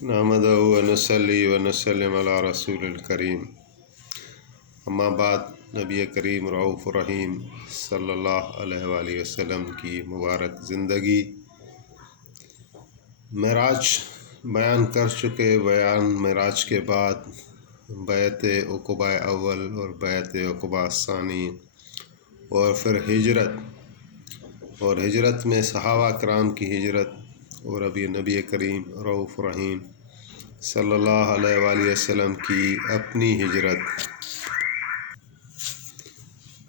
نحمده ونصلي ونسلم علی رسول الکریم، اما بعد نبی کریم رؤوف الرحیم صلی اللہ علیہ وآلہ وسلم کی مبارک زندگی معراج بیان کر چکے۔ بیان معراج کے بعد بیعت عقبہ اول اور بیعت عقبہ ثانی اور پھر ہجرت میں صحابہ کرام کی ہجرت، اور ابھی نبی کریم رؤوف الرحیم صلی اللہ علیہ وآلہ وسلم کی اپنی ہجرت۔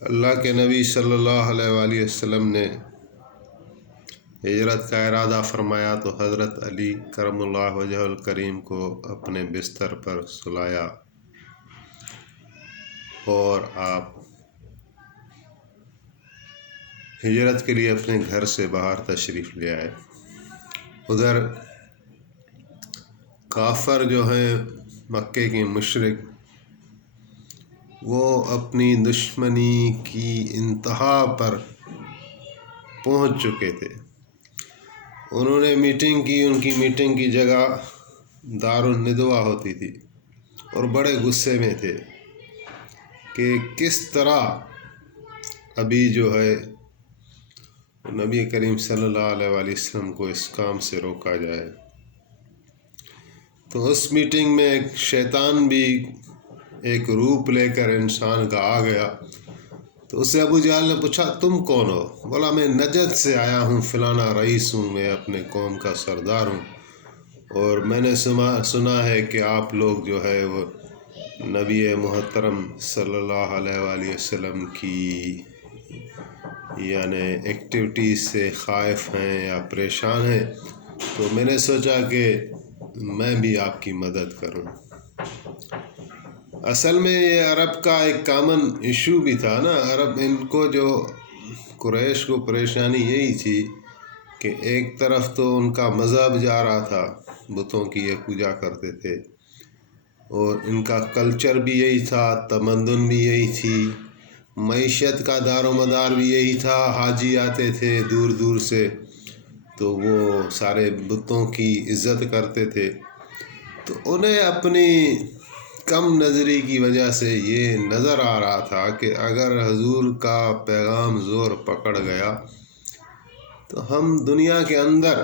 اللہ کے نبی صلی اللہ علیہ وآلہ وسلم نے ہجرت کا ارادہ فرمایا تو حضرت علی کرم اللہ وجہہ الکریم کو اپنے بستر پر سلایا اور آپ ہجرت کے لیے اپنے گھر سے باہر تشریف لے آئے۔ ادھر کافر جو ہیں مکے کے مشرک، وہ اپنی دشمنی کی انتہا پر پہنچ چکے تھے۔ انہوں نے میٹنگ کی، ان کی میٹنگ کی جگہ دارالندوہ ہوتی تھی، اور بڑے غصے میں تھے کہ کس طرح ابھی جو ہے نبی کریم صلی اللہ علیہ وآلہ وسلم کو اس کام سے روکا جائے۔ تو اس میٹنگ میں ایک شیطان بھی ایک روپ لے کر انسان کا آ گیا۔ تو اس سے ابو جہل نے پوچھا تم کون ہو؟ بولا میں نجد سے آیا ہوں، فلانا رئیس ہوں، میں اپنے قوم کا سردار ہوں، اور میں نے سنا ہے کہ آپ لوگ جو ہے وہ نبی محترم صلی اللہ علیہ وآلہ وسلم کی یعنی ایکٹیویٹیز سے خائف ہیں یا پریشان ہیں، تو میں نے سوچا کہ میں بھی آپ کی مدد کروں۔ اصل میں یہ عرب کا ایک کامن ایشو بھی تھا نا۔ عرب ان کو جو قریش کو پریشانی یہی تھی کہ ایک طرف تو ان کا مذہب جا رہا تھا، بتوں کی یہ پوجا کرتے تھے، اور ان کا کلچر بھی یہی تھا، تمدن بھی یہی تھی، معیشت کا دار و مدار بھی یہی تھا۔ حاجی آتے تھے دور دور سے، تو وہ سارے بتوں کی عزت کرتے تھے۔ تو انہیں اپنی کم نظری کی وجہ سے یہ نظر آ رہا تھا کہ اگر حضور کا پیغام زور پکڑ گیا تو ہم دنیا کے اندر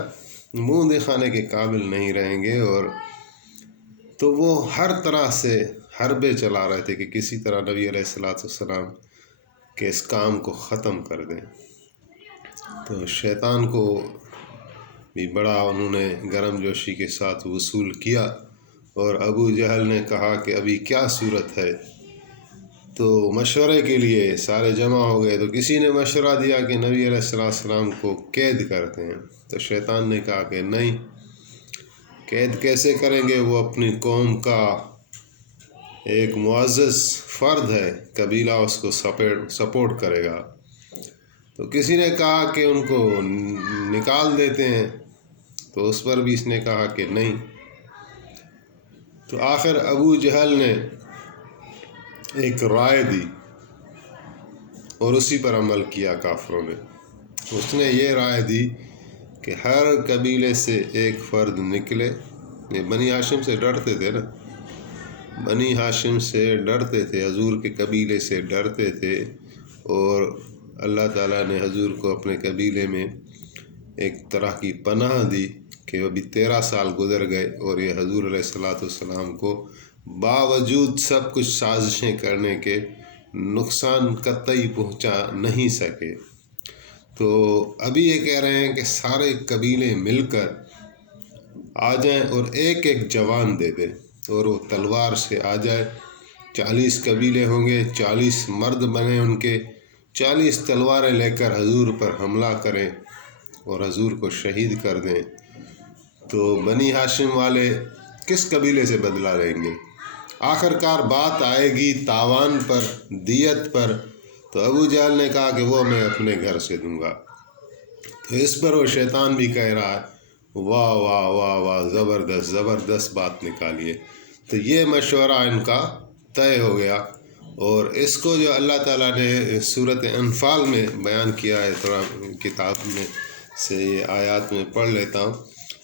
منہ دکھانے کے قابل نہیں رہیں گے، اور تو وہ ہر طرح سے حربے چلا رہے تھے کہ کسی طرح نبی علیہ السلام کے اس کام کو ختم کر دیں۔ تو شیطان کو بھی بڑا انہوں نے گرم جوشی کے ساتھ وصول کیا، اور ابو جہل نے کہا کہ ابھی کیا صورت ہے؟ تو مشورے کے لیے سارے جمع ہو گئے۔ تو کسی نے مشورہ دیا کہ نبی علیہ السلام کو قید کرتے ہیں۔ تو شیطان نے کہا کہ نہیں، قید کیسے کریں گے؟ وہ اپنی قوم کا ایک معزز فرد ہے، قبیلہ اس کو سپورٹ کرے گا۔ تو کسی نے کہا کہ ان کو نکال دیتے ہیں، تو اس پر بھی اس نے کہا کہ نہیں۔ تو آخر ابو جہل نے ایک رائے دی اور اسی پر عمل کیا کافروں نے۔ اس نے یہ رائے دی کہ ہر قبیلے سے ایک فرد نکلے۔ یہ بنی ہاشم سے ڈرتے تھے نا، بنی ہاشم سے ڈرتے تھے، حضور کے قبیلے سے ڈرتے تھے، اور اللہ تعالیٰ نے حضور کو اپنے قبیلے میں ایک طرح کی پناہ دی کہ ابھی 13 سال گزر گئے، اور یہ حضور علیہ السلام کو باوجود سب کچھ سازشیں کرنے کے نقصان قطعی پہنچا نہیں سکے۔ تو ابھی یہ کہہ رہے ہیں کہ سارے قبیلے مل کر آ جائیں اور ایک ایک جوان دے دیں، اور وہ تلوار سے آ جائے۔ 40 قبیلے ہوں گے، 40 مرد بنے ان کے، 40 تلواریں لے کر حضور پر حملہ کریں اور حضور کو شہید کر دیں۔ تو بنی ہاشم والے کس قبیلے سے بدلہ لیں گے؟ آخرکار بات آئے گی تاوان پر، دیت پر۔ تو ابو جہل نے کہا کہ وہ میں اپنے گھر سے دوں گا۔ تو اس پر وہ شیطان بھی کہہ رہا ہے واہ واہ واہ واہ، زبردست زبردست بات نکالیے۔ تو یہ مشورہ ان کا طے ہو گیا، اور اس کو جو اللہ تعالیٰ نے سورۃ انفال میں بیان کیا ہے، تھوڑا کتاب میں سے یہ آیات میں پڑھ لیتا ہوں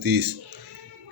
30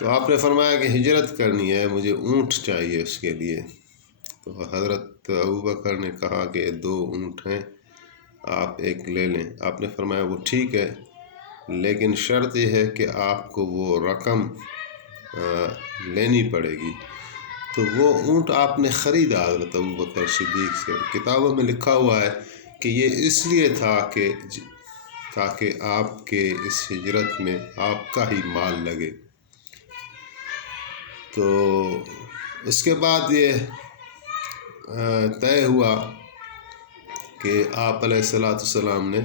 تو آپ نے فرمایا کہ ہجرت کرنی ہے، مجھے اونٹ چاہیے اس کے لیے۔ تو حضرت ابوبکر نے کہا کہ 2 اونٹ ہیں، آپ ایک لے لیں۔ آپ نے فرمایا وہ ٹھیک ہے، لیکن شرط یہ ہے کہ آپ کو وہ رقم لینی پڑے گی۔ تو وہ اونٹ آپ نے خریدا حضرت ابوبکر صدیق سے۔ کتابوں میں لکھا ہوا ہے کہ یہ اس لیے تھا کہ تاکہ آپ کے اس ہجرت میں آپ کا ہی مال لگے۔ تو اس کے بعد یہ طے ہوا کہ آپ علیہ السلام نے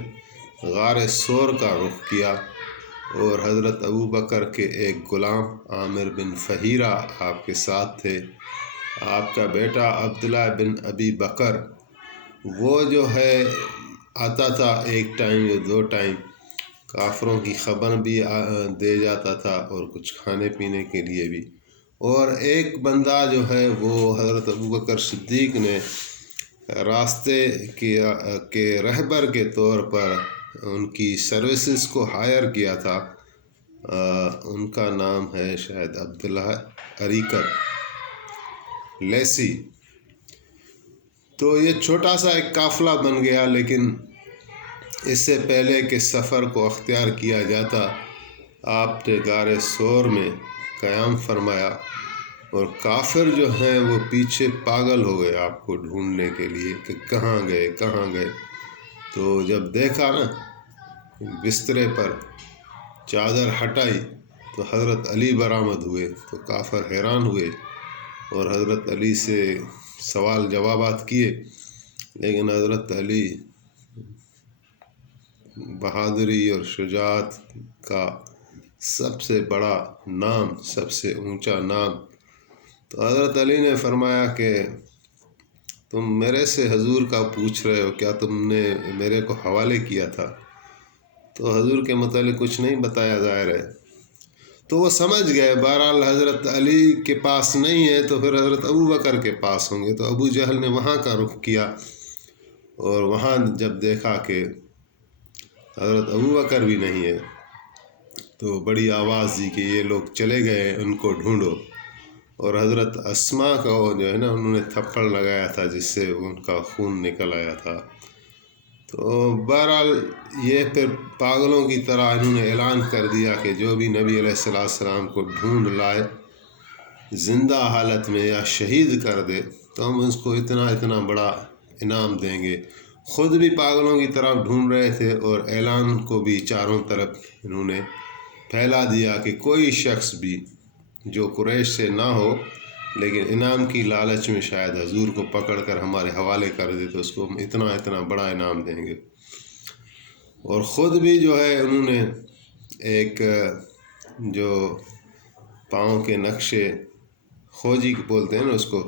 غار ثور کا رخ کیا، اور حضرت ابوبکر کے ایک غلام عامر بن فہیرہ آپ کے ساتھ تھے۔ آپ کا بیٹا عبداللہ بن ابی بکر وہ جو ہے آتا تھا 1 ٹائم یا 2 ٹائم، کافروں کی خبر بھی دے جاتا تھا اور کچھ کھانے پینے کے لیے بھی۔ اور ایک بندہ جو ہے وہ حضرت ابوبکر صدیق نے راستے کے رہبر کے طور پر ان کی سروسز کو ہائر کیا تھا، ان کا نام ہے شاید عبداللہ اریکر لیسی۔ تو یہ چھوٹا سا ایک قافلہ بن گیا، لیکن اس سے پہلے کہ سفر کو اختیار کیا جاتا، آپ نے غار ثور میں قیام فرمایا، اور کافر جو ہیں وہ پیچھے پاگل ہو گئے آپ کو ڈھونڈنے کے لیے کہ کہاں گئے کہاں گئے۔ تو جب دیکھا نا بسترے پر چادر ہٹائی تو حضرت علی برآمد ہوئے، تو کافر حیران ہوئے اور حضرت علی سے سوال جوابات کیے، لیکن حضرت علی بہادری اور شجاعت کا سب سے بڑا نام، سب سے اونچا نام۔ تو حضرت علی نے فرمایا کہ تم میرے سے حضور کا پوچھ رہے ہو، کیا تم نے میرے کو حوالے کیا تھا؟ تو حضور کے متعلق کچھ نہیں بتایا ظاہر ہے۔ تو وہ سمجھ گئے بہرحال حضرت علی کے پاس نہیں ہے تو پھر حضرت ابوبکر کے پاس ہوں گے۔ تو ابو جہل نے وہاں کا رخ کیا، اور وہاں جب دیکھا کہ حضرت ابوبکر بھی نہیں ہے تو بڑی آواز دی کہ یہ لوگ چلے گئے، ان کو ڈھونڈو۔ اور حضرت اسما کو جو ہے نا انہوں نے تھپڑ لگایا تھا جس سے ان کا خون نکل آیا تھا۔ تو بہرحال یہ پھر پاگلوں کی طرح انہوں نے اعلان کر دیا کہ جو بھی نبی علیہ السلام کو ڈھونڈ لائے زندہ حالت میں یا شہید کر دے تو ہم اس کو اتنا بڑا انعام دیں گے۔ خود بھی پاگلوں کی طرف ڈھونڈ رہے تھے، اور اعلان کو بھی چاروں طرف انہوں نے پھیلا دیا کہ کوئی شخص بھی جو قریش سے نہ ہو لیکن انعام کی لالچ میں شاید حضور کو پکڑ کر ہمارے حوالے کر دے تو اس کو ہم اتنا بڑا انعام دیں گے۔ اور خود بھی جو ہے انہوں نے ایک جو پاؤں کے نقشے کھوجی بولتے ہیں نا اس کو،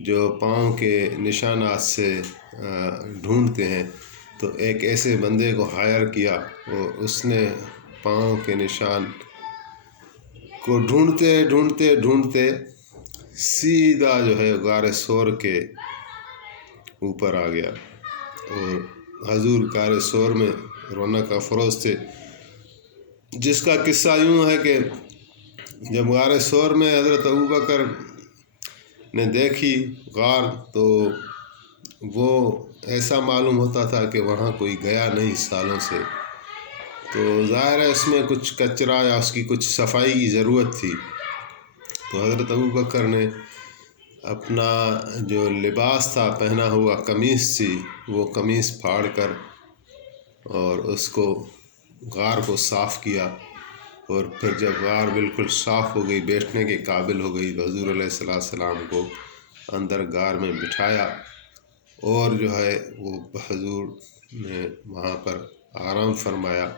جو پاؤں کے نشانات سے ڈھونڈتے ہیں، تو ایک ایسے بندے کو ہائر کیا اور اس نے پاؤں کے نشان کو ڈھونڈتے سیدھا جو ہے غار ثور کے اوپر آ گیا۔ اور حضور غار ثور میں رونق افروز تھے، جس کا قصہ یوں ہے کہ جب غار ثور میں حضرت ابوبکر نے دیکھی غار تو وہ ایسا معلوم ہوتا تھا کہ وہاں کوئی گیا نہیں سالوں سے۔ تو ظاہر ہے اس میں کچھ کچرا یا اس کی کچھ صفائی کی ضرورت تھی۔ تو حضرت ابوبکر نے اپنا جو لباس تھا پہنا ہوا قمیص تھی وہ قمیص پھاڑ کر اور اس کو غار کو صاف کیا، اور پھر جب غار بالکل صاف ہو گئی، بیٹھنے کے قابل ہو گئی، تو حضور علیہ السلام کو اندر غار میں بٹھایا، اور جو ہے وہ حضور نے وہاں پر آرام فرمایا۔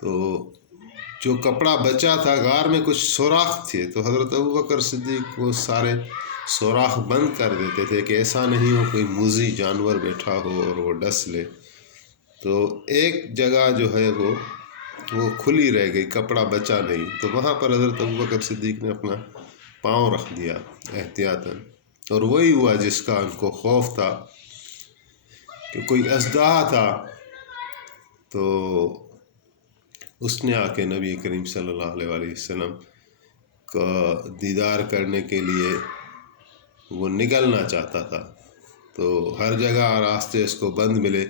تو جو کپڑا بچا تھا غار میں کچھ سوراخ تھے، تو حضرت ابوبکر صدیق وہ سارے سوراخ بند کر دیتے تھے کہ ایسا نہیں ہو کوئی موذی جانور بیٹھا ہو اور وہ ڈس لے۔ تو ایک جگہ جو ہے وہ کھلی رہ گئی، کپڑا بچا نہیں، تو وہاں پر حضرت ابوبکر صدیق نے اپنا پاؤں رکھ دیا احتیاطاً، اور وہی ہوا جس کا ان کو خوف تھا کہ کوئی اژدہا تھا۔ تو اس نے آ کے نبی کریم صلی اللہ علیہ وسلم کا دیدار کرنے کے لیے وہ نکلنا چاہتا تھا، تو ہر جگہ راستے اس کو بند ملے۔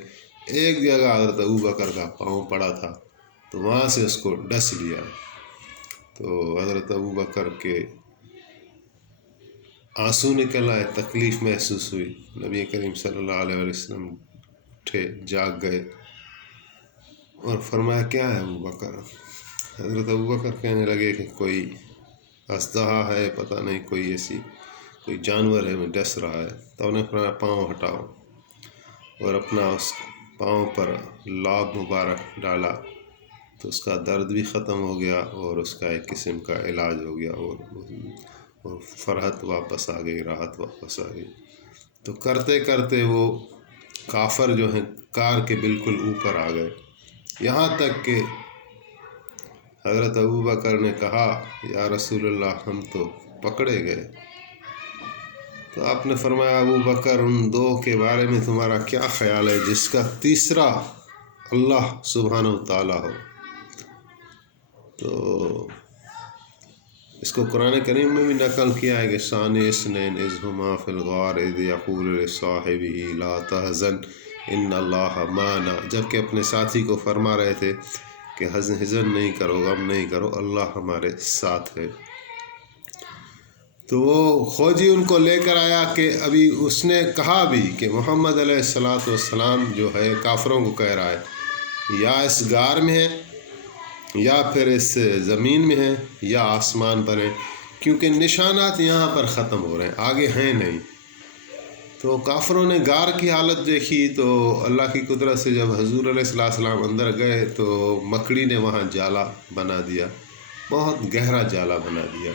ایک جگہ حضرت ابوبکر کا پاؤں پڑا تھا، تو وہاں سے اس کو ڈس لیا۔ تو حضرت ابوبکر کے آنسو نکل آئے، تکلیف محسوس ہوئی۔ نبی کریم صلی اللہ علیہ وسلم اٹھے، جاگ گئے اور فرمایا کیا ہے ابوبکر؟ حضرت ابوبکر کہنے لگے کہ کوئی اژدہا ہے، پتہ نہیں کوئی ایسی کوئی جانور ہے میں ڈس رہا ہے۔ تو انہیں فرمایا پاؤں ہٹاؤ، اور اپنا اس پاؤں پر لعاب مبارک ڈالا، تو اس کا درد بھی ختم ہو گیا اور اس کا ایک قسم کا علاج ہو گیا، اور فرحت واپس آ گئی، راحت واپس آ گئی۔ تو کرتے کرتے وہ کافر جو ہیں کار کے بالکل اوپر آ گئے، یہاں تک کہ حضرت ابوبکر نے کہا یا رسول اللہ ہم تو پکڑے گئے۔ تو آپ نے فرمایا ابوبکر ان دو کے بارے میں تمہارا کیا خیال ہے جس کا تیسرا اللہ سبحانہ و تعالیٰ ہو؟ تو اس کو قرآن کریم میں بھی نقل کیا ہے کہ ثانی اثنین اذ ہما فی الغار اذ یقول لصاحبہ لا تحزن ان اللہ معنا، جبکہ اپنے ساتھی کو فرما رہے تھے کہ حزن نہیں کرو، غم نہیں کرو، اللہ ہمارے ساتھ ہے۔ تو وہ خوجی ان کو لے کر آیا کہ ابھی اس نے کہا بھی کہ محمد علیہ السلام جو ہے کافروں کو کہہ رہا ہے یا اس غار میں ہے، یا پھر اس زمین میں ہے، یا آسمان پر ہے، کیونکہ نشانات یہاں پر ختم ہو رہے ہیں، آگے ہیں نہیں۔ تو کافروں نے غار کی حالت دیکھی، تو اللہ کی قدرت سے جب حضور علیہ السلام اندر گئے تو مکڑی نے وہاں جالا بنا دیا، بہت گہرا جالا بنا دیا،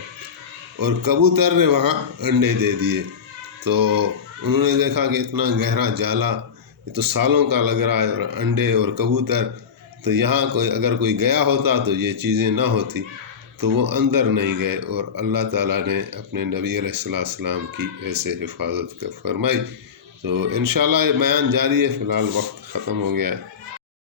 اور کبوتر نے وہاں انڈے دے دیے۔ تو انہوں نے دیکھا کہ اتنا گہرا جالا، یہ تو سالوں کا لگ رہا ہے، اور انڈے اور کبوتر، تو یہاں اگر کوئی گیا ہوتا تو یہ چیزیں نہ ہوتی، تو وہ اندر نہیں گئے، اور اللہ تعالیٰ نے اپنے نبی علیہ السلام کی ایسے حفاظت فرمائی۔ تو انشاءاللہ یہ بیان جاری ہے، فی الحال وقت ختم ہو گیا ہے۔